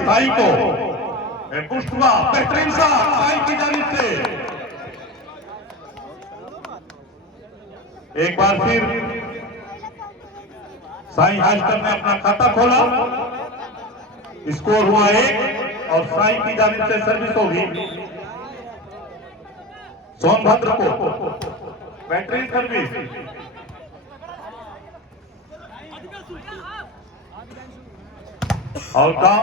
साई को पुष्ट हुआ, बेहतरीन सा साई की जानिब से। एक बार फिर साई हाजकर ने अपना खाता खोला, स्कोर हुआ 1 और साई की जानिब से सर्विस होगी सोनभद्र को। बेहतरीन सर्विस और का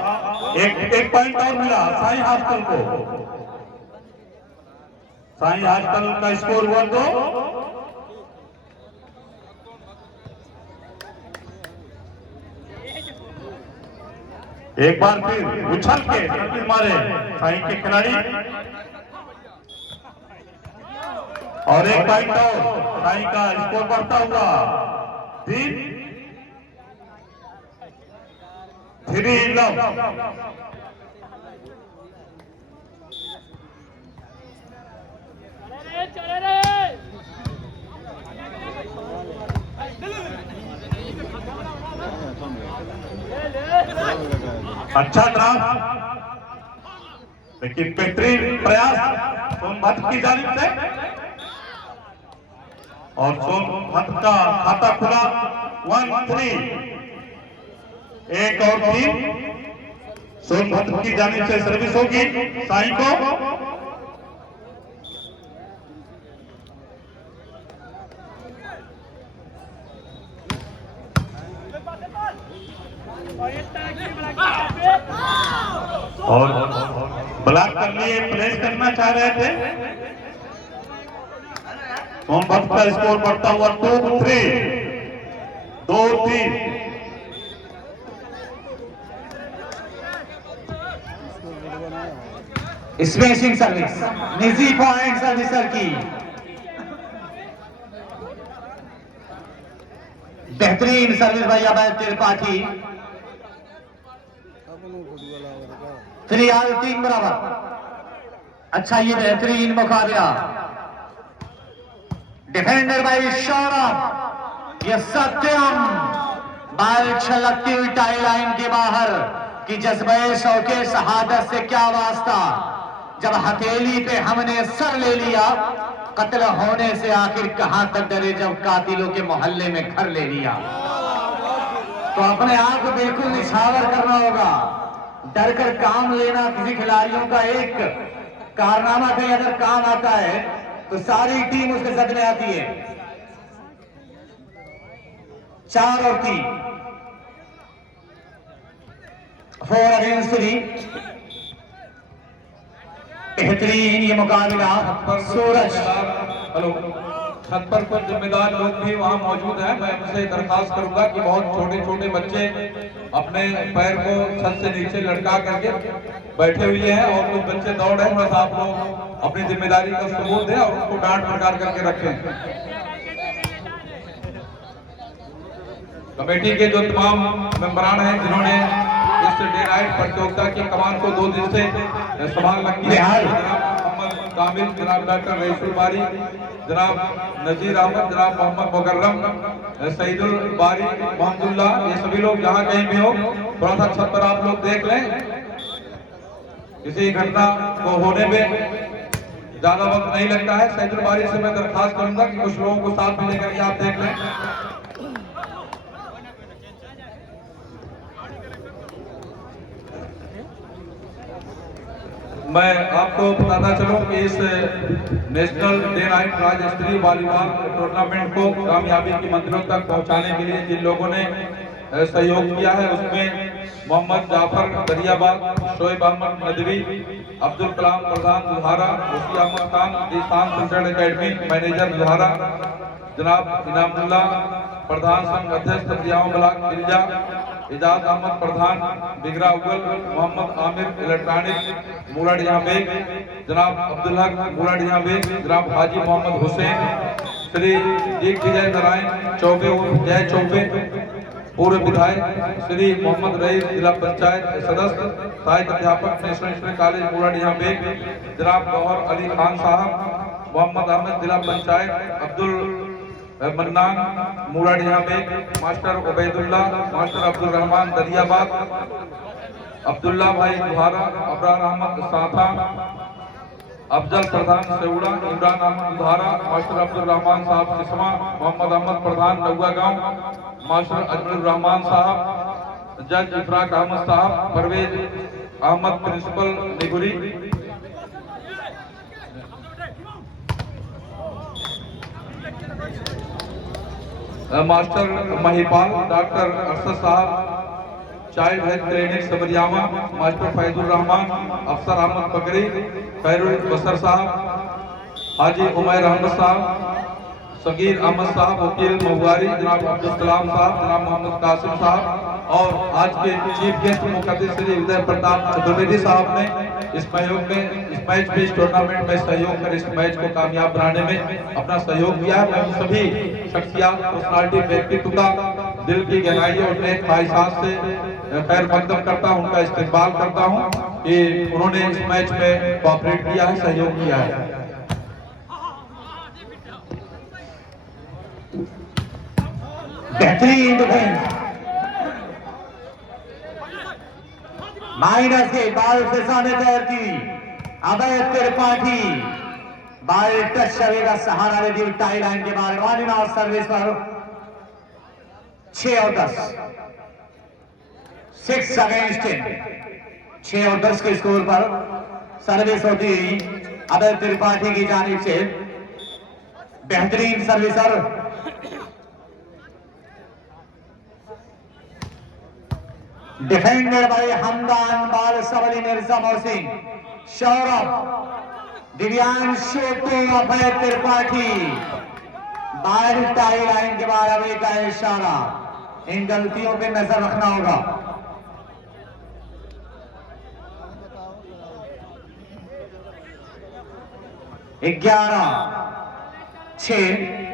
एक पॉइंट और मिला साई हॉस्टल को। साई हॉस्टल का स्कोर हुआ 2। एक बार फिर उछल के सर्विस मारे साई के खिलाड़ी और एक पॉइंट और साई का स्कोर बढ़ता हुआ 3 लव। अच्छा ड्राफ्ट, लेकिन बेहतरीन प्रयास सोनभद्र की जानिब से और सोनभद्र का खाता खुला 1-3। 1 और 3 सोनभद्र की जानिब से सर्विस होगी साई को। और ब्लॉक कर लिए, प्लेस करना चाह रहे थे। सोनभद्र का स्कोर बढ़ता हुआ 2-3। 2-3। स्मैशिंग सर्विस, निजी पॉइंट सर्विसर की बेहतरीन सर्विस भैया भाई त्रिपाठी। 3 बराबर। अच्छा ये बेहतरीन मुकाबला, डिफेंडर भाई सौरभ, ये सत्यम बाल छलकती हुई टाई लाइन के बाहर कि जज्बे शौके शहादत से क्या वास्ता, जब हथेली पे हमने सर ले लिया, कत्ल होने से आखिर कहां तक डरे जब कातिलों के मोहल्ले में घर ले लिया। तो अपने आप को बिल्कुल निछावर करना होगा, डर कर काम लेना किसी खिलाड़ियों का एक कारनामा कहीं अगर काम आता है तो सारी टीम उसके सदमे आती है। 4 और 3, 4 अगेंस्ट 3। बेहतरीन ये मुकाबला। सूरज, हेलो, छत पर जिम्मेदार लोग भी वहाँ मौजूद हैं। मैं उनसे दरखास्त करूंगा कि बहुत छोटे छोटे बच्चे अपने पैर को छत से नीचे लटका करके बैठे हुए हैं और कुछ बच्चे दौड़ रहे हैं। बस आप लोग अपनी जिम्मेदारी का सबूत दें और उनको डांट फटकार करके रखें। कमेटी के जो तमाम मेंबरान हैं जिन्होंने इस डे नाइट प्रतियोगिता की कमान को 2 दिन से संभाल रखी है, जनाब मोहम्मद कामिल, जनाब डॉक्टर रईसुल बारी, जनाब नजीर अहमद, जनाब मोहम्मद मुकर्रम, सईदुल बारी, मोहम्मदुल्लाह, ये सभी लोग जहाँ कहीं भी हो थोड़ा सा छत पर आप लोग देख लें। किसी घटना को होने में ज्यादा वक्त नहीं लगता है। सईदुल बारी से मैं दरखास्त करूंगा कि कुछ लोगों को साथ में लेकर आप देख लें। मैं आपको बताना चलूं कि इस नेशनल डे नाइट राज्य स्तरीय वॉलीबॉल टूर्नामेंट को कामयाबी की मंजिलों तक पहुंचाने के लिए जिन लोगों ने सहयोग किया है उसमें मोहम्मद जाफर दरियाबाग, शोएब अहमद नदवी, अब्दुल कलाम प्रधान दुहारा, मुफ्ती Ahmad Khan दिशान central academy manager दुहारा, जनाब इनामुल्लाह प्रधान संघ अध्यक्ष दरियाओं ब्लॉक दिल्जा, इजाज अहमद प्रधान बिगरा उगल, मोहम्मद आमिर इलेक्ट्रॉनिक मूलाडिया बेग, जनाब अब्दुल हक मूलाडिया बेग, जनाब हाजी मोहम्मद हुसैन, श्री दिग्विजय नारायण चौबे जय चौबे, पूर्व विधायक श्री मोहम्मद रईस जिला पंचायत सदस्य, साहित्य अध्यापक national inter college Muladiya Beg, जनाब गौहर अली खान साहब, मोहम्मद अहमद जिला पंचायत, अब्दुल मन्नान मूलाडिया बेग, मास्टर उबैदुल्ला, मास्टर अब्दुल रहमान दरियाबाद, अब्दुल्ला भाई दुहारा, अबरार अहमद साथा, अफजल प्रधान सेउड़ा, इमरान अहमद दुहारा, मास्टर अब्दुल रहमान साहब किस्मा, मोहम्मद अहमद प्रधान नौगा गांव, मास्टर अजमल रहमान साहब, जज इफराक अहमद साहब, Parvez Ahmad principal Niguri, master Mahipal, doctor Arshad साहब, child health clinic Sabriyama, master Faizur Rahman, अफसर अहमद बकरी, खैरुल बसर साहब, हाजी उमैर अहमद साहब, सगीर अहमद साहब, वकील महुआरी, जनाब अब्दुल सलाम साहब, जनाब मोहम्मद कासिम साहब, और आज के चीफ गेस्ट मुखर्जी श्री उदय प्रताप चतुर्वेदी साहब ने इस मैच में इस टूर्नामेंट में सहयोग कर इस मैच को कामयाब बनाने में अपना सहयोग दिया है। मैं उन सभी शख्सियात, पर्सनालिटी, व्यक्तित्व का दिल की गहराई और नेक ख्वाहिशात से खैर मकदम करता हूं, उनका इस्तेमाल करता हूं कि उन्होंने इस मैच में कोऑपरेट किया है, सहयोग किया है। बेहतरीन डिफेंस, माइनस के बाल से सामने तैरती अभय त्रिपाठी, बाल टच करेगा, सहारा दे दी टाई लाइन के बाद रवाना और सर्विस पर 6 और 10, 6 अगेंस्ट 10, 6 और 10 के स्कोर पर सर्विस होती अभय त्रिपाठी की जानिब से। बेहतरीन सर्विसर डिफेंडेड बाय हमदान, बाल सबली, मिर्जा मोहसिन, सौरभ, दिव्यांशु, अभय त्रिपाठी, बाल टाई लाइन के बाद अभय का इशारा। इन गलतियों पे नजर रखना होगा। ग्यारह 6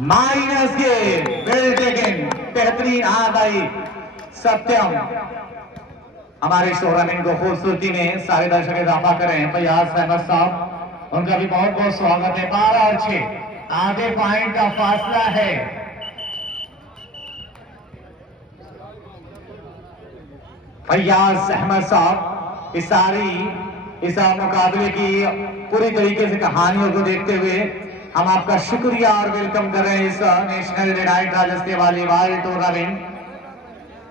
माइनस गेम, वेल टेकन, बेहतरीन। हाँ भाई सत्यम, हमारे टूर्नामेंट को खूबसूरती में सारे दर्शक इजाफा कर रहे हैं। फैयाज अहमद साहब, उनका भी बहुत बहुत स्वागत है। 12 और 6 आधे पॉइंट का फासला है। फैयाज अहमद साहब इस मुकाबले की पूरी तरीके से कहानियों को देखते हुए हम आपका शुक्रिया और वेलकम कर रहे हैं इस national day night Rajasthan volleyball tournament.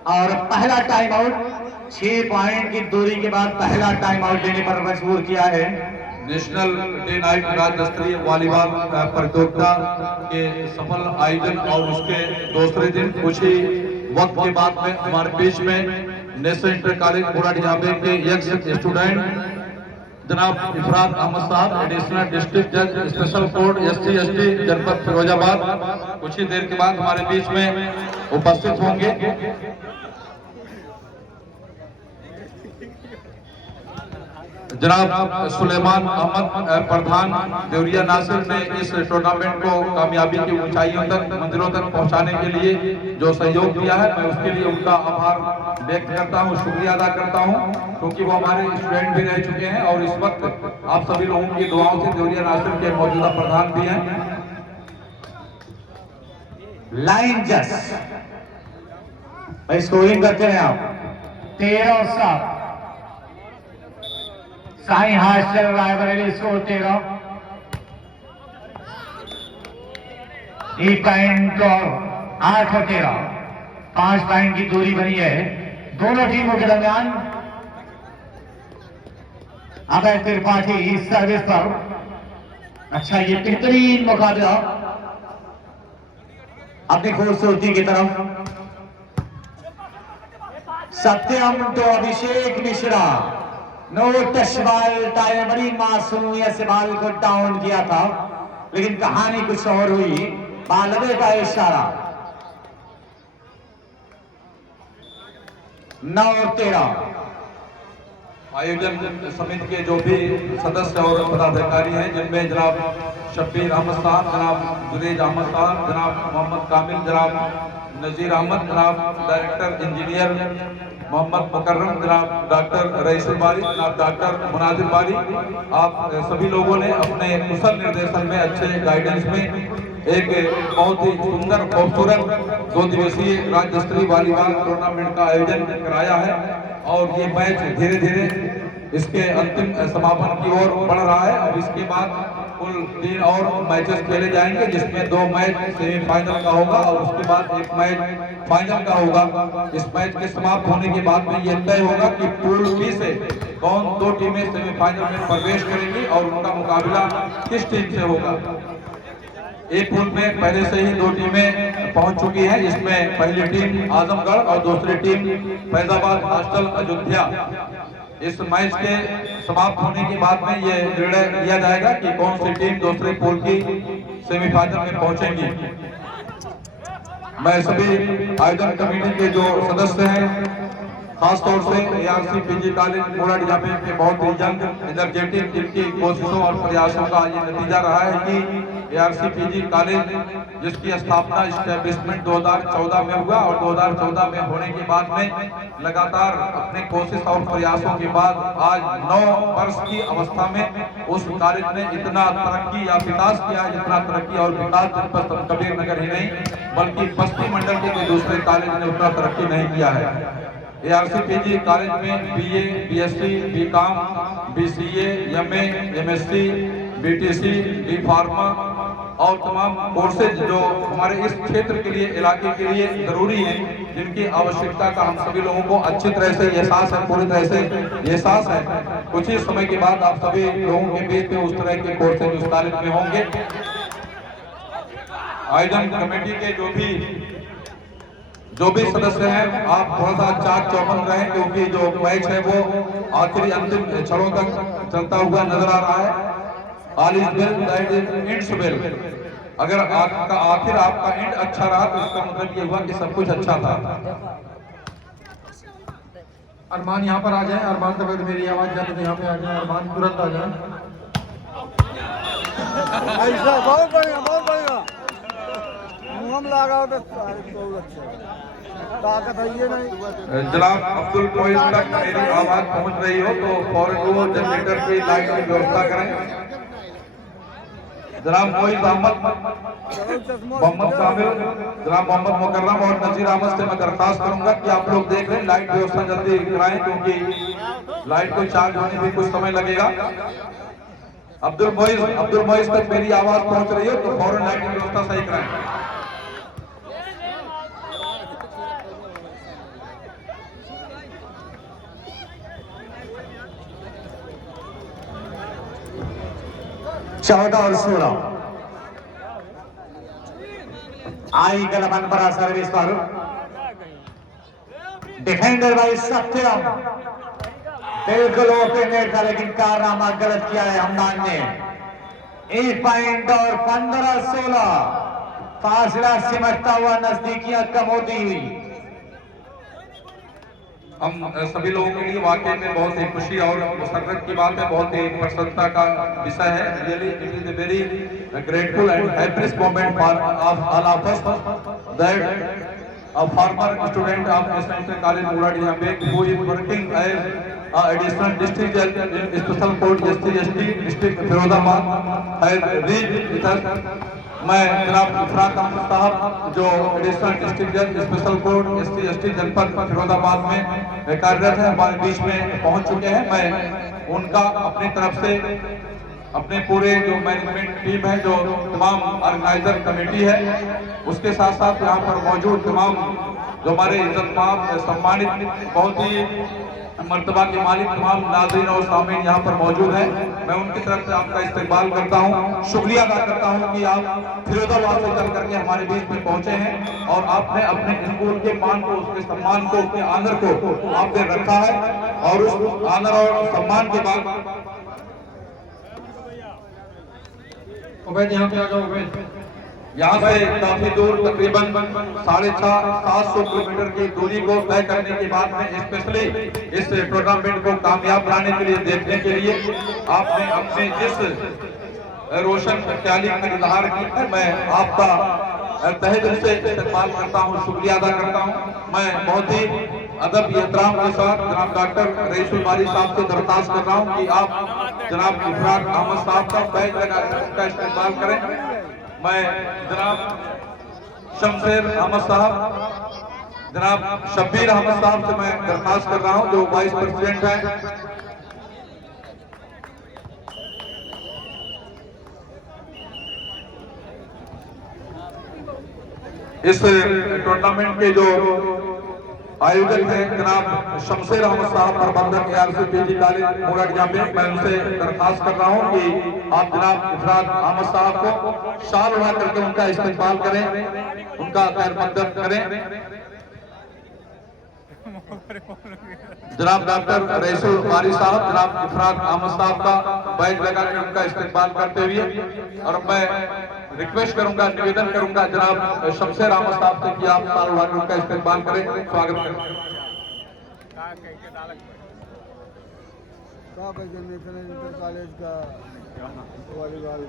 और पहला टाइम आउट 6 पॉइंट की दूरी के बाद पहला टाइम आउट देने पर मजबूर किया है। नेशनल डे नाइट राज्य स्तरीय वॉलीबॉल प्रतियोगिता के सफल आयोजन और उसके दूसरे दिन कुछ ही वक्त के बाद में हमारे बीच में नेशनल इंटर कॉलेज बुराड़ियाबे के एक्स स्टूडेंट जनाब इफरात अहमद साहब, एडिशनल डिस्ट्रिक्ट जज स्पेशल कोर्ट SC/ST जनपद फिरोजाबाद, कुछ ही देर के बाद हमारे बीच में उपस्थित होंगे। जनाब सुलेमान अहमद प्रधान देवरिया नासिर ने इस टूर्नामेंट को कामयाबी की ऊंचाइयों तक, मंजिलों तक पहुंचाने के लिए जो सहयोग दिया है, मैं उसके लिए उनका आभार व्यक्त करता हूं, शुक्रिया अदा करता हूं, क्योंकि वो हमारे स्टूडेंट भी रह चुके हैं और इस वक्त आप सभी लोगों की दुआओं से देवरिया नासिर के मौजूदा प्रधान भी हैं। लाइन जस्ट भाई स्कोरिंग करते हैं आप। 13 और 7 साई हाथ चल रहा है। बरेली स्कोर 13, 1 पॉइंट और 8 और 13, 5 पॉइंट की दूरी बनी है दोनों टीमों के दरमियान। अभय त्रिपाठी इस सर्विस पर, अच्छा ये बेहतरीन मुकाबला अपनी खूबसूरती की तरफ। सत्यम तो Abhishek Mishra, no touch ball, time बड़ी मासूमियत से बॉल को डाउन किया था, लेकिन कहानी कुछ और हुई। बालवे का इशारा। 9 और 13। आयोजन समिति के जो भी सदस्य और पदाधिकारी हैं, जिनमें जनाब शब्बीर अहमद साहब, जनाब जुनेद अहमद साहब, जनाब मोहम्मद कामिल, जनाब नजीर अहमद, जनाब डायरेक्टर इंजीनियर मोहम्मद मुकर्रम, जनाब डॉक्टर रईसुल बारी, जनाब डॉक्टर मुनाजिर बारी, आप सभी लोगों ने अपने कुशल निर्देशन में, अच्छे गाइडेंस में एक बहुत ही सुंदर खूबसूरत 2 दिवसीय राज्य स्तरीय वॉलीबॉल टूर्नामेंट का आयोजन कराया है और ये मैच धीरे धीरे इसके अंतिम समापन की ओर बढ़ रहा है। अब इसके बाद कुल 3 और मैचेस खेले जाएंगे, जिसमें 2 मैच सेमीफाइनल का होगा और उसके बाद 1 मैच फाइनल का होगा। इस मैच के समाप्त होने के बाद में यह तय होगा कि पूल बी से कौन 2 टीमें सेमीफाइनल में प्रवेश करेंगी और उनका मुकाबला किस टीम से होगा। एक पूल में पहले से ही 2 टीमें पहुंच चुकी हैं, जिसमें पहली टीम आजमगढ़ और दूसरी टीम फैजाबाद हॉस्टल अयोध्या। इस मैच के समाप्त होने के बाद में ये निर्णय लिया जाएगा कि कौन सी टीम दूसरे पूल की सेमीफाइनल में पहुंचेंगी। मैं सभी आयोजन कमेटी के जो सदस्य हैं, खासतौर से ARC PG कॉलेज मुरादाबाद के बहुत ही यंग एनर्जेटिक इनकी कोशिशों और प्रयासों का ये नतीजा रहा है कि ARC PG कॉलेज जिसकी स्थापना इस्टेब्लिशमेंट 2014 में हुआ और 2014 में होने के बाद में लगातार अपने कोशिश और प्रयासों के बाद आज 9 वर्ष की अवस्था में उस कॉलेज ने इतना तरक्की या विकास किया है, जितना तरक्की और विकास जनपद कबीर नगर ही नहीं बल्कि बस्ती मंडल के दूसरे कॉलेज ने उतना तरक्की नहीं किया है। ARC PG कॉलेज में BA, BSc, BCom, BCA, MA, MSc, BTC, B pharma और तमाम कोर्सेज जो हमारे इस क्षेत्र के लिए, इलाके के लिए जरूरी है, जिनकी आवश्यकता का हम सभी लोगों को अच्छी तरह से एहसास है, पूरी तरह से एहसास है। कुछ ही समय के बाद आप सभी लोगों के बीच में उस तरह के कोर्सेज उस कॉलेज में होंगे। आयोजन कमेटी के जो भी सदस्य हैं, आप थोड़ा सा चाक चौबंद रहें, क्योंकि जो मैच है वो आखिरी अंतिम क्षणों तक चलता हुआ नजर आ रहा है। All is well that is ends well. अगर आपका एंड अच्छा रहा तो इसका मतलब ये हुआ कि सब कुछ अच्छा था। अरमान यहाँ पर आ जाए, अरमान तक अगर मेरी आवाज जाती तो यहाँ पे आ जाए, अरमान तुरंत आ जाए। ऐसा बहुत बढ़िया हम लगा ताकत है ये नहीं। जनाब अब्दुल मोइज तक मेरी आवाज पहुंच रही हो तो फौरन वो जनरेटर की लाइट की व्यवस्था करें। जनाब मोइज अहमद, मोहम्मद कामिल, जनाब मोहम्मद मुकर्रम और नजीर अहमद से मैं दरखास्त करूंगा कि आप लोग देख लें, लाइट व्यवस्था जल्दी कराएं, क्योंकि लाइट को चार्ज होने में कुछ समय लगेगा। अब्दुल मोइज तक मेरी आवाज पहुंच रही हो तो फौरन लाइट की व्यवस्था सही कराएं। चौदह और 16 आई गलबन बड़ा सर्विस पर डिफेंडर भाई सत्यम बिल्कुल ओपन नेट था, लेकिन कारनामा गलत किया है हमदान ने। 1 पॉइंट और 15-16 फासला सिमटता हुआ नजदीकियां कम होती हुई। हम सभी लोगों के लिए वाकई में बहुत ही खुशी और मसरत की बात है, बहुत ही प्रसन्नता का विषय है। Really it is a very grateful and happiest moment for all of us that a former student of National College Muradabad who is working as additional district judge in special court SC/ST district Firozabad has reached with us। मैं जनाब इफरात अहमद साहब जो additional district जज special court SC/ST जनपद फिरोजाबाद में कार्यरत है, हमारे बीच में पहुंच चुके हैं। मैं उनका अपनी तरफ से, अपने पूरे जो मैनेजमेंट टीम है, जो तमाम ऑर्गेनाइजर कमेटी है, उसके साथ साथ यहाँ पर मौजूद तमाम जो हमारे इज्जतमान सम्मानित बहुत ही मर्तबा के मालिक तमाम नाज़रीन और सामीन यहाँ पर मौजूद हैं, मैं उनकी तरफ से आपका इस्तेमाल करता हूँ, शुक्रिया अदा करता हूँ कि आप फिरोजाबाद से चल करके हमारे बीच में पहुंचे हैं और आपने अपने स्कूल के मान को, उसके सम्मान को, उसके आनर को आपने रखा है। और उस आनर और सम्मान के बाद उबैद यहाँ पे आ जाओ। उबैद यहाँ से काफी दूर तकरीबन 650-700 किलोमीटर की दूरी को तय करने के बाद में स्पेशली इस टूर्नामेंट को कामयाब बनाने के लिए, देखने के लिए आपने अपने जिस रोशन ख्याली का इजहार किया है, मैं आपका तहे दिल से इस्तेमाल करता हूँ, शुक्रिया अदा करता हूँ। मैं बहुत ही अदब एहतराम के साथ जनाब डॉक्टर रईसुल बारी साहब से दरखास्त कर रहा हूँ कि आप जनाब इफरात अहमद साहब का बैग लगा का इस्तेमाल करें। मैं जनाब शमशेर अहमद साहब, जनाब शब्बीर अहमद साहब से मैं दरखास्त कर रहा हूं जो वाइस प्रेसिडेंट हैं। इस टूर्नामेंट के जो आयोजक हैं जनाब शमशेर अहमद साहब, प्रबंधक ARCPG कॉलेज मोरडिया में, मैं उनसे दरखास्त कर रहा हूं कि आप जनाब इफरात अहमद साहब को शाल उड़ा करके उनका इस्तेमाल करें, उनका खैर मकदम करें। जनाब डॉक्टर रईसुल वारी साहब, जनाब इफरात अहमद साहब का बैज लगाकर उनका इस्तेमाल करते हुए, और मैं रिक्वेस्ट करूंगा, निवेदन करूंगा जनाब शमशेर अहमद साहब से कि आप साल उड़ाकर उनका इस्तेमाल करें, स्वागत करें। नेशनल इंटर कॉलेज का वॉलीबॉल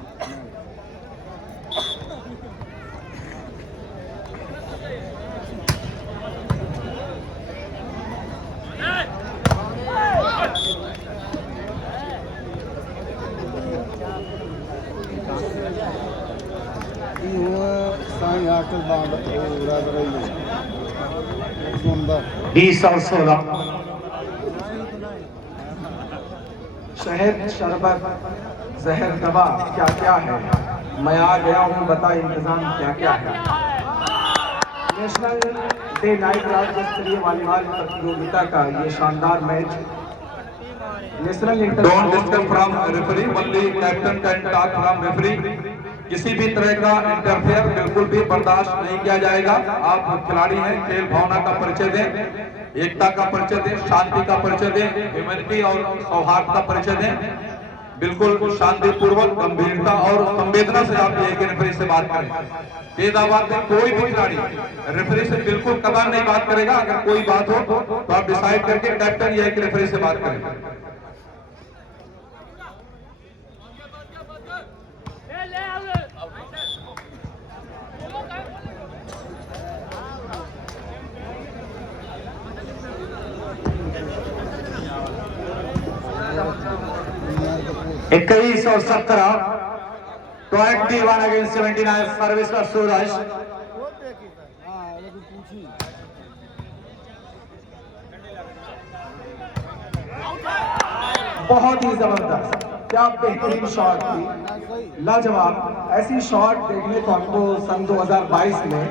साई आटल बांध सुंदर 20 और 16। शहद, शरबत, जहर, दवा क्या क्या है, मैं आ गया हूँ, बता इंतजाम क्या क्या है। नेशनल डे नाइट राज्य स्तरीय वॉलीबॉल प्रतियोगिता का ये शानदार match national don't discuss from referee, only captain can talk from referee. किसी भी तरह का इंटरफेयर बिल्कुल भी बर्दाश्त नहीं किया जाएगा। आप खिलाड़ी हैं, खेल भावना का परिचय दें, एकता का परिचय दें, शांति का परिचय दें, ह्यूमैनिटी और सौहार्द का परिचय दें। बिल्कुल शांतिपूर्वक, गंभीरता और संवेदना से आप एक रेफरी से बात करें। फैजाबाद में कोई भी खिलाड़ी रेफरी से बिल्कुल कदर नहीं बात करेगा। अगर कोई बात हो तो आप डिसाइड करके कैप्टन या एक रेफरी से बात करें। इक्कीस और 17, 21 अगेंस्ट 79 सर्विस पर सूरज। बहुत ही जबरदस्त, क्या बेहतरीन शॉट थी, लाजवाब। ऐसी शॉट देखने को हमको सन 2022 में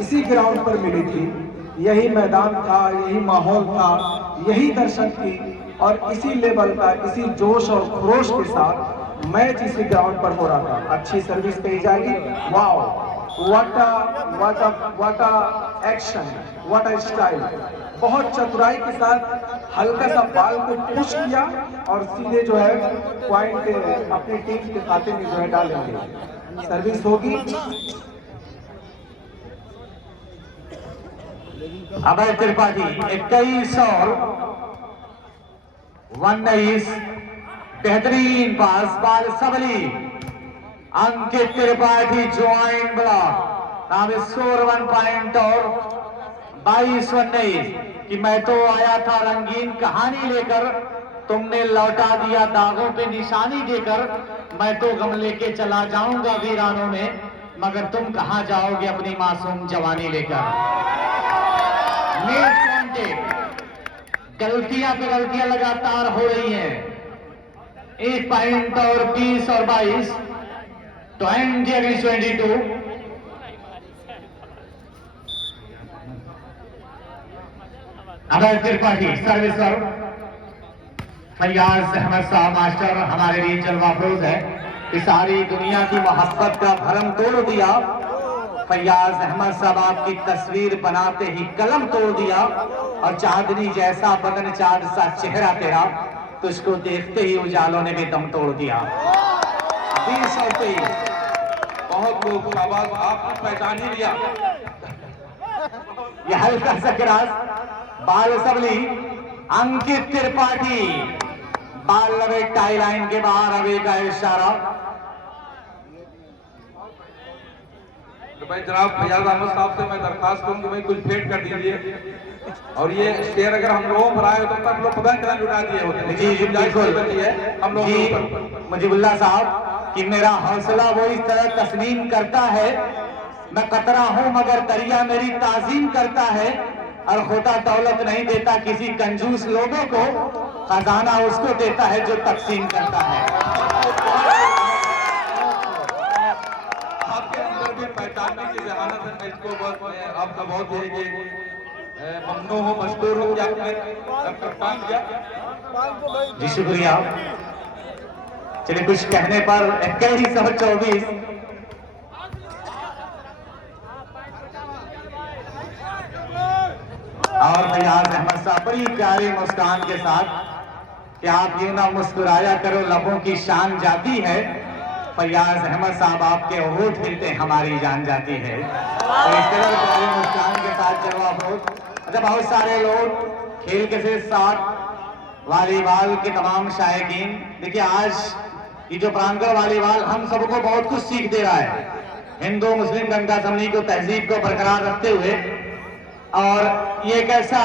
इसी ग्राउंड पर मिली थी। यही मैदान था, यही माहौल था, यही दर्शक थी, और इसी लेवल का, इसी जोश और खरोश के साथ मैच इसी ग्राउंड पर हो रहा था। अच्छी सर्विस कही जाएगी। Wow, what a action, what a style. बहुत चतुराई के साथ हल्का सा बॉल को पुश किया और सीधे जो है पॉइंट अपनी टीम के खाते में जो है डालेंगे। सर्विस होगी। अभय त्रिपाठी 21 और 19, बेहतरीन पास बाल सबली। अंकित त्रिपाठी ज्वाइन ब्लॉक, नाम स्कोर 1 पॉइंट और 22-19 कि मैं तो आया था रंगीन कहानी लेकर, तुमने लौटा दिया दागों पे निशानी देकर। मैं तो गम लेके चला जाऊंगा वीरानों में, मगर तुम कहां जाओगे अपनी मासूम जवानी लेकर। मिस कॉन्टेक्ट, गलतियां पे गलतियां लगातार हो रही हैं। 1 पॉइंट और 20 और 22, 20 अगेंस्ट 22। अभय त्रिपाठी सर्विस पर। फैयाज अहमद साहब मास्टर हमारे लिए जलवा अफरोज है, इस सारी दुनिया की मोहब्बत का भरम तोड़ दिया। फैयाज अहमद साहब आपकी तस्वीर बनाते ही कलम तोड़ दिया, और चांदनी जैसा बदन, चांद सा चेहरा तेरा, तुझको देखते ही उजालों ने भी दम तोड़ दिया। 20 और 23। बहुत खूब, शाबाश, आपने पहचान ही लिया। यह हल्का सा क्रॉस, बाल सबली। अंकित त्रिपाठी, बाल लगे टाई लाइन के बाहर, अभी का इशारा। तो भाई जनाब फैयाज अहमद साहब से मैं दरखास्त करूँ कि भाई कुछ भेंट कर दीजिए, और ये शेयर अगर हम लोगों पर आए तो तब लोग पता नहीं लुटा दिए होते। जी बिल्कुल है हम लोग मुजीबुल्लाह साहब, कि मेरा हौसला वो इस तरह तस्लीम करता है, मैं कतरा हूं मगर दरिया मेरी ताजीम करता है, और खुदा दौलत नहीं देता किसी कंजूस लोगों को, खजाना उसको देता है जो तकसीम करता है। आपके अंदर भी पहचानने की जहानत है। इसको बस आपका बहुत है कि ममनू हो, मशहूर हो कि आपने पहचान किया। जी शुक्रिया। चलिए कुछ कहने पर 2124 और फैयाज अहमद साहब बड़ी प्यारी मुस्कान के साथ कि आप यूं ना मुस्कुराया करो लबों की शान जाती है, फैयाज अहमद साहब आपके होठ मिलते हमारी जान जाती है। तो इस तरह प्यारी मुस्कान के साथ चलो आप लोग, अच्छा बहुत सारे लोग खेल के साथ वॉलीबॉल के तमाम शायकीन, देखिए आज ये जो प्रांगण वॉलीबॉल हम सबको बहुत कुछ सीख दे रहा है, हिंदू मुस्लिम गंगा समनी को, तहजीब को बरकरार रखते हुए, और ये एक ऐसा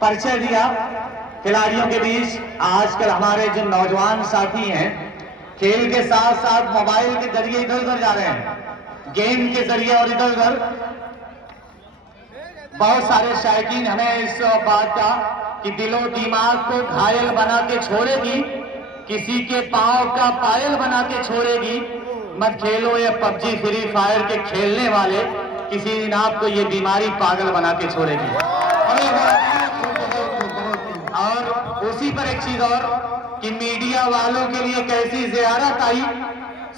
परिचय दिया खिलाड़ियों के बीच। आजकल हमारे जो नौजवान साथी हैं खेल के साथ साथ मोबाइल के जरिए इधर उधर जा रहे हैं, गेम के जरिए और इधर उधर। बहुत सारे शायकीन हमें इस बात का कि दिलो दिमाग को घायल बना के छोड़ेगी, किसी के पांव का पायल बना के छोड़ेगी, मत खेलो ये पबजी फ्री फायर के खेलने वाले, किसी दिन आपको ये बीमारी पागल बना के छोड़ेगी। और उसी पर एक चीज और कि मीडिया वालों के लिए कैसी ज़ियारत आई,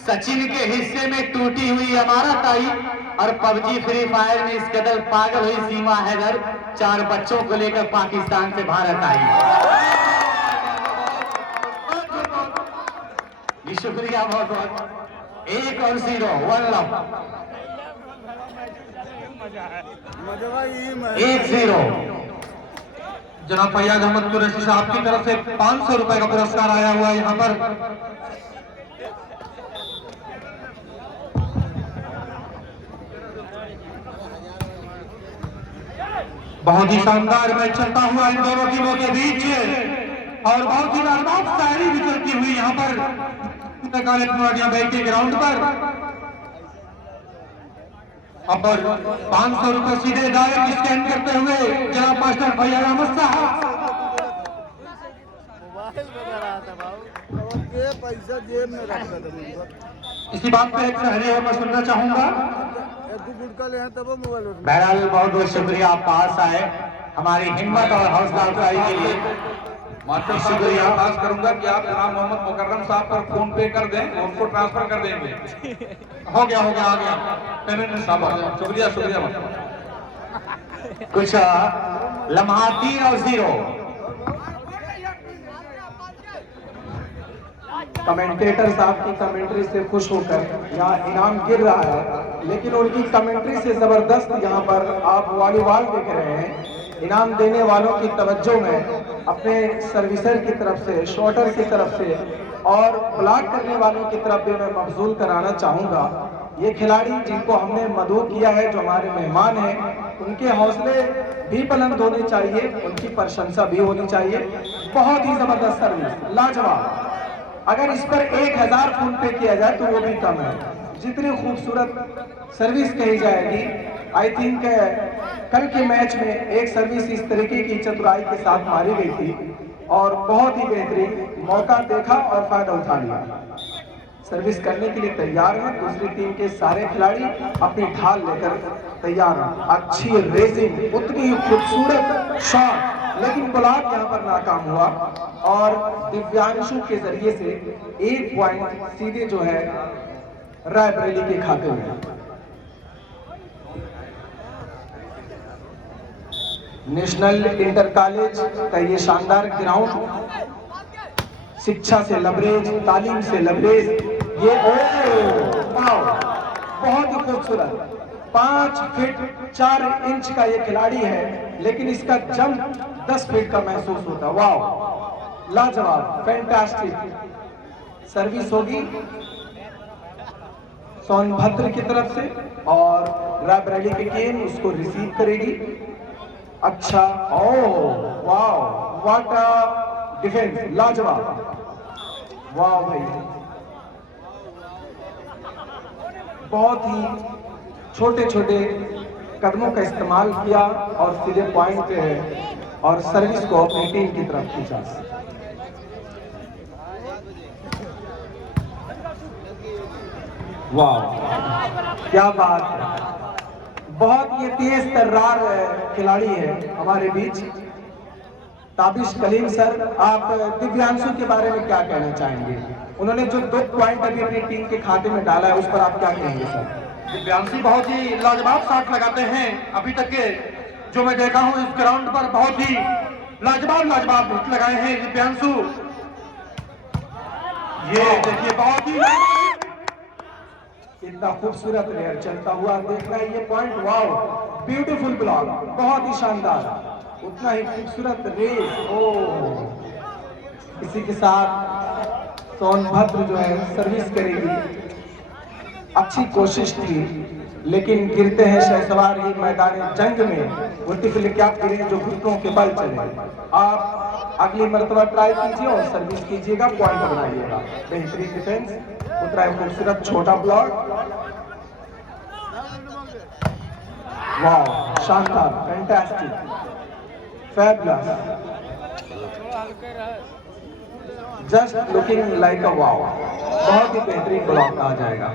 सचिन के हिस्से में टूटी हुई इमारत आई, और पबजी फ्री फायर में इस कदर पागल हुई सीमा हैदर 4 बच्चों को लेकर पाकिस्तान से भारत आई। जी शुक्रिया बहुत बहुत। 1 और 0 1 लव 1-0। जनाब फैयाज अहमद कुरैशी साहब की तरफ से 500 रुपए का पुरस्कार आया हुआ है यहाँ पर। बहुत ही शानदार मैच चलता हुआ इन दोनों टीमों के बीच, और बहुत ही लाजवाब शायरी भी चलती हुई यहाँ पर काले बैंक के ग्राउंड पर। अब 500 रुपए सीधे डायरेक्ट स्कैन करते हुए जनाब मास्टर फैयाज अहमद साहब। पैसा जेब में रखा था। इसी बात पे एक शायरी और मैं सुनना चाहूंगा। बहरहाल बहुत बहुत शुक्रिया, आप पास आए हमारी हिम्मत और हौसला अफजाई के लिए। मास्टर साहब को खास करूंगा कि आप जनाब मोहम्मद मुकर्रम साहब पर फोन पे कर दें, उनको ट्रांसफर कर देंगे। हो गया आ गया पेमेंट साहब शुक्रिया शुक्रिया। कुछ लम्हा 3 और 0। कमेंटेटर साहब की कमेंट्री से खुश होकर यहाँ इनाम गिर रहा है, लेकिन उनकी कमेंट्री से जबरदस्त यहाँ पर आप वॉलीबॉल देख रहे हैं। इनाम देने वालों की तवज्जो में अपने सर्विसर की तरफ से, शॉटर की तरफ से और ब्लॉक करने वालों की तरफ भी मैं मबजूल कराना चाहूँगा। ये खिलाड़ी जिनको हमने मदऊ किया है, जो हमारे मेहमान हैं, उनके हौसले भी बुलंद होने चाहिए, उनकी प्रशंसा भी होनी चाहिए। बहुत ही जबरदस्त सर्विस, लाजवाब। अगर इस पर 1000 फोन पे किया जाए तो वो भी कम है, जितनी खूबसूरत सर्विस कही जाएगी। आई थिंक कल के मैच में एक सर्विस इस तरीके की चतुराई के साथ मारी गई थी और बहुत ही बेहतरीन मौका देखा और फायदा उठा लिया। सर्विस करने के लिए तैयार हैं दूसरी टीम के सारे खिलाड़ी, अपनी ढाल लेकर तैयार हैं। अच्छी रेसिंग, उतनी ही खूबसूरत शॉट, लेकिन ब्लॉक यहाँ पर नाकाम हुआ और दिव्यांशु के जरिए से 1 पॉइंट सीधे जो है रायबरेली के खाते में। नेशनल इंटर कॉलेज का ये शानदार ग्राउंड, शिक्षा से लबरेज, तालीम से लबरेज, ये बहुत ही खूबसूरत 5 फीट 4 इंच का ये खिलाड़ी है, लेकिन इसका जंप 10 फीट का महसूस होता है। वाह, लाजवाब, फैंटास्टिक सर्विस होगी सोनभद्र की तरफ से और रायबरेली की टीम उसको रिसीव करेगी। अच्छा, ओह वाह, व्हाट अ डिफेंस, लाजवाब, वाह भाई, बहुत ही छोटे छोटे कदमों का इस्तेमाल किया और सीधे पॉइंट पे है और सर्विस को अपनी टीम की तरफ खींचा। वाह, क्या बात है। बहुत ये तेज तर्रार खिलाड़ी है हमारे बीच। ताबिश कलीम सर, आप दिव्यांशु के बारे में क्या कहना चाहेंगे? उन्होंने जो 2 पॉइंट अभी अपनी टीम के खाते में डाला है उस पर आप क्या कहेंगे सर? दिव्यांशी बहुत ही लाजवाब शॉट लगाते हैं। अभी तक के जो मैं देखा हूं इस ग्राउंड पर बहुत ही लाजवाब हिट लगाए हैं दिव्यांशु। ये देखिए बहुत ही इतना खूबसूरत रेयर चलता हुआ देख रहा है ये पॉइंट। वाओ, ब्यूटीफुल ब्लॉक, बहुत ही शानदार, उतना ही खूबसूरत रेस। ओ, इसी के साथ सोनभद्र जो है सर्विस करेगी। अच्छी कोशिश थी लेकिन गिरते हैं शहसवार ही मैदान जंग में, वो टिफिल क्या गिरे जो घुटनों के बल चले। आप अगली मरतबा ट्राई कीजिए और सर्विस कीजिएगा, पॉइंट बनाइएगा। बेहतरीन डिफेंस, उतना ही खूबसूरत छोटा ब्लॉक। वाह, शानदार, fantastic, fabulous, just looking like a wow. बहुत ही बेहतरीन ब्लॉक कहा जाएगा।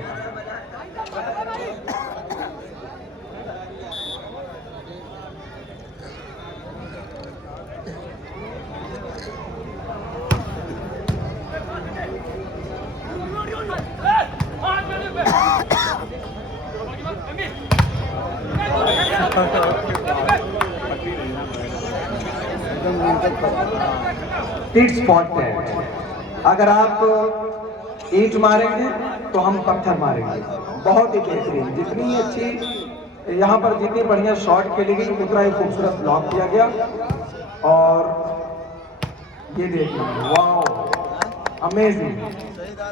टिट स्पॉट है। अगर आप ईंट मारेंगे तो हम पत्थर मारेंगे। बहुत ही बेहतरीन, जितनी अच्छी यहाँ पर जितनी बढ़िया शॉट खेली गई उतना ही खूबसूरत ब्लॉक किया गया। और ये देखिए, वाह, अमेजिंग।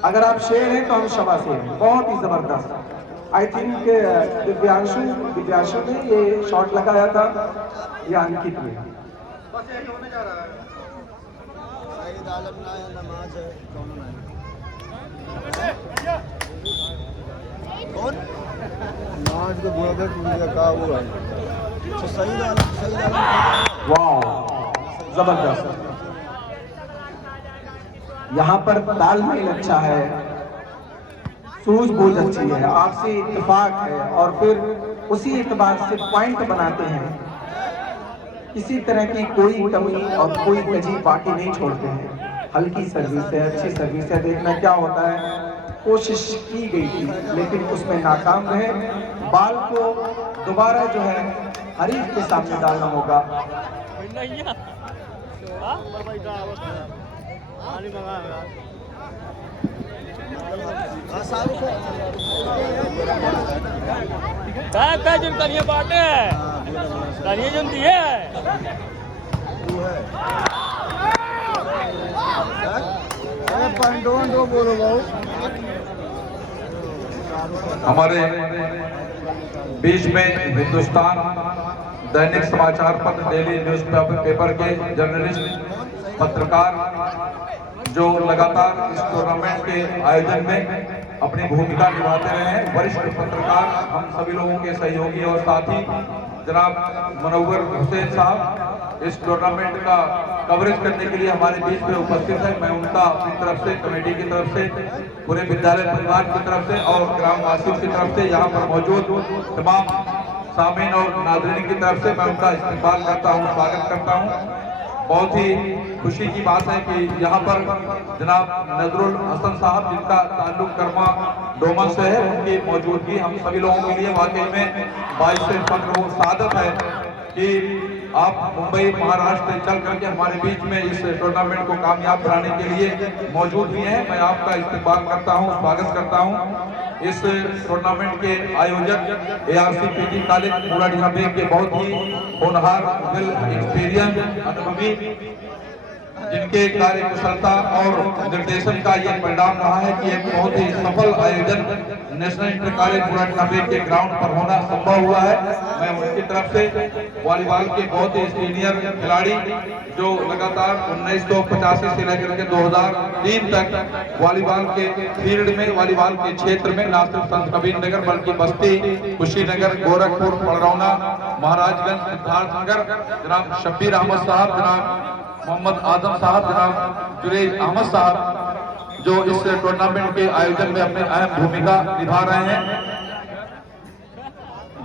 अगर आप शेर हैं तो हम शबाश हैं, बहुत ही जबरदस्त। आई थिंक दिव्यांशु ने ये शॉट लगाया था या अंकित ने। कौन नाच के बुआ के पूजा का वो है तो सही डाल। वाह, जबरदस्त। यहाँ पर तालमेल अच्छा है, सूझबूझ अच्छी है, आपसी इत्तेफाक है और फिर उसी एतबार से पॉइंट बनाते हैं। किसी तरह की कोई कमी और कोई कजी बाकी नहीं छोड़ते हैं। हल्की सर्विस है, अच्छी सर्विस है। देखना क्या होता है, कोशिश की गई थी लेकिन उसमें नाकाम रहे। बाल को दोबारा जो है हरीफ के सामने डालना होगा। बोलो भाऊ। हमारे बीच में हिंदुस्तान दैनिक समाचार पत्र डेली न्यूज पेपर के जर्नलिस्ट पत्रकार जो लगातार इस टूर्नामेंट के आयोजन में अपनी भूमिका निभाते रहे हैं, वरिष्ठ पत्रकार हम सभी लोगों के सहयोगी और साथी जनाब मुनव्वर हुसैन साहब इस टूर्नामेंट का कवरेज करने के लिए हमारे बीच में उपस्थित है। मैं उनका अपनी तरफ से, कमेटी की तरफ से, पूरे विद्यालय परिवार की तरफ से और ग्रामवासियों की तरफ से, यहाँ पर मौजूद तमाम सामीन और नाज़रीन की तरफ से मैं उनका इस्तेमाल करता हूँ, स्वागत करता हूँ। बहुत ही खुशी की बात है कि यहाँ पर जनाब नजरुल हसन साहब जिनका ताल्लुक कर्मा डोमन से है, उनकी मौजूदगी हम सभी लोगों के लिए वाकई में बाइस से फख्र और सादत है कि आप मुंबई महाराष्ट्र चल करके हमारे बीच में इस टूर्नामेंट को कामयाब बनाने के लिए मौजूद हुए हैं। मैं आपका इस्तेमाल करता हूं, स्वागत करता हूं। इस टूर्नामेंट के आयोजक ARCPG कॉलेज बूढ़ाडीहा के बहुत ही होनहार, वेल एक्सपीरियंस, अनुभवी जिनके कार्य कुशलता और निर्देशन का ये परिणाम रहा है कि एक बहुत ही सफल आयोजन नेशनल इंटर कॉलेज बुढ़ानबे के ग्राउंड पर होना संभव हुआ है। मैं उनकी तरफ से वॉलीबॉल के बहुत ही सीनियर खिलाड़ी जो लगातार 1985 से लेकर के 2003 तक वॉलीबॉल के फील्ड में, वॉलीबॉल के क्षेत्र में न सिर्फ संत कबीर नगर बल्कि बस्ती, कुशीनगर, गोरखपुर, पड़रौना, महाराजगंज, सिद्धार्थनगर, जनाब शब्बीर अहमद साहब, जनाब मोहम्मद आजम साहब, जनाब जुरेज अहमद साहब जो इस टूर्नामेंट के आयोजन में अपनी अहम भूमिका निभा रहे हैं।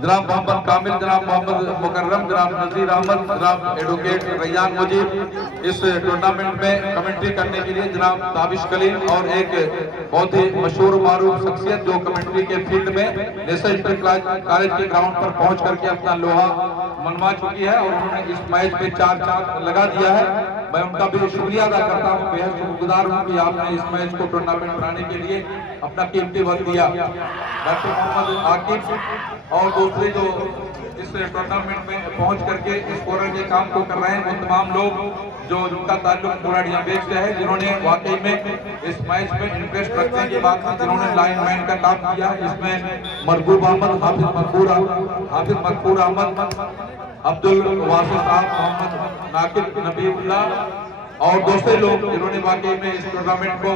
जनाब मोहम्मद कामिल, जनाब मोहम्मद मुकर्रम, जनाब नजीर अहमद, जनाब एडवोकेट रैयान मुजीब इस टूर्नामेंट में कमेंट्री करने के लिए जनाब ताबिश कलीम और एक बहुत ही मशहूर मारूफ शख्सियत जो कमेंट्री के फील्ड में नेशनल इंटर कॉलेज के ग्राउंड पर पहुंच करके अपना लोहा मनवा चुकी है और उन्होंने इस मैच में 4 लगा दिया है। मैं उनका भी शुक्रिया अदा करता हूँ, बेहद शुक्रगुजार हूँ कि आपने इस मैच को टूर्नामेंट बनाने के लिए अपना कीमती वक्त दिया। डॉक्टर मोहम्मद आकिब और दूसरे जो इस टूर्नामेंट में पहुंच करके स्कोरर के काम को कर रहे हैं, वो तमाम लोग जो जिनका ताल्लुक बुढ़ानबे से है, जिन्होंने वाकई में इस मैच में इंटरेस्ट रखने के बाद जिन्होंने लाइनमैन का काम किया, इसमें मरबूब अहमद, हाफिज मकबूर अहमद, अब्दुल वासिफ साहब, मोहम्मद नाकिब नबीउल्लाह और दूसरे लोग जिन्होंने वाकई में इस टूर्नामेंट को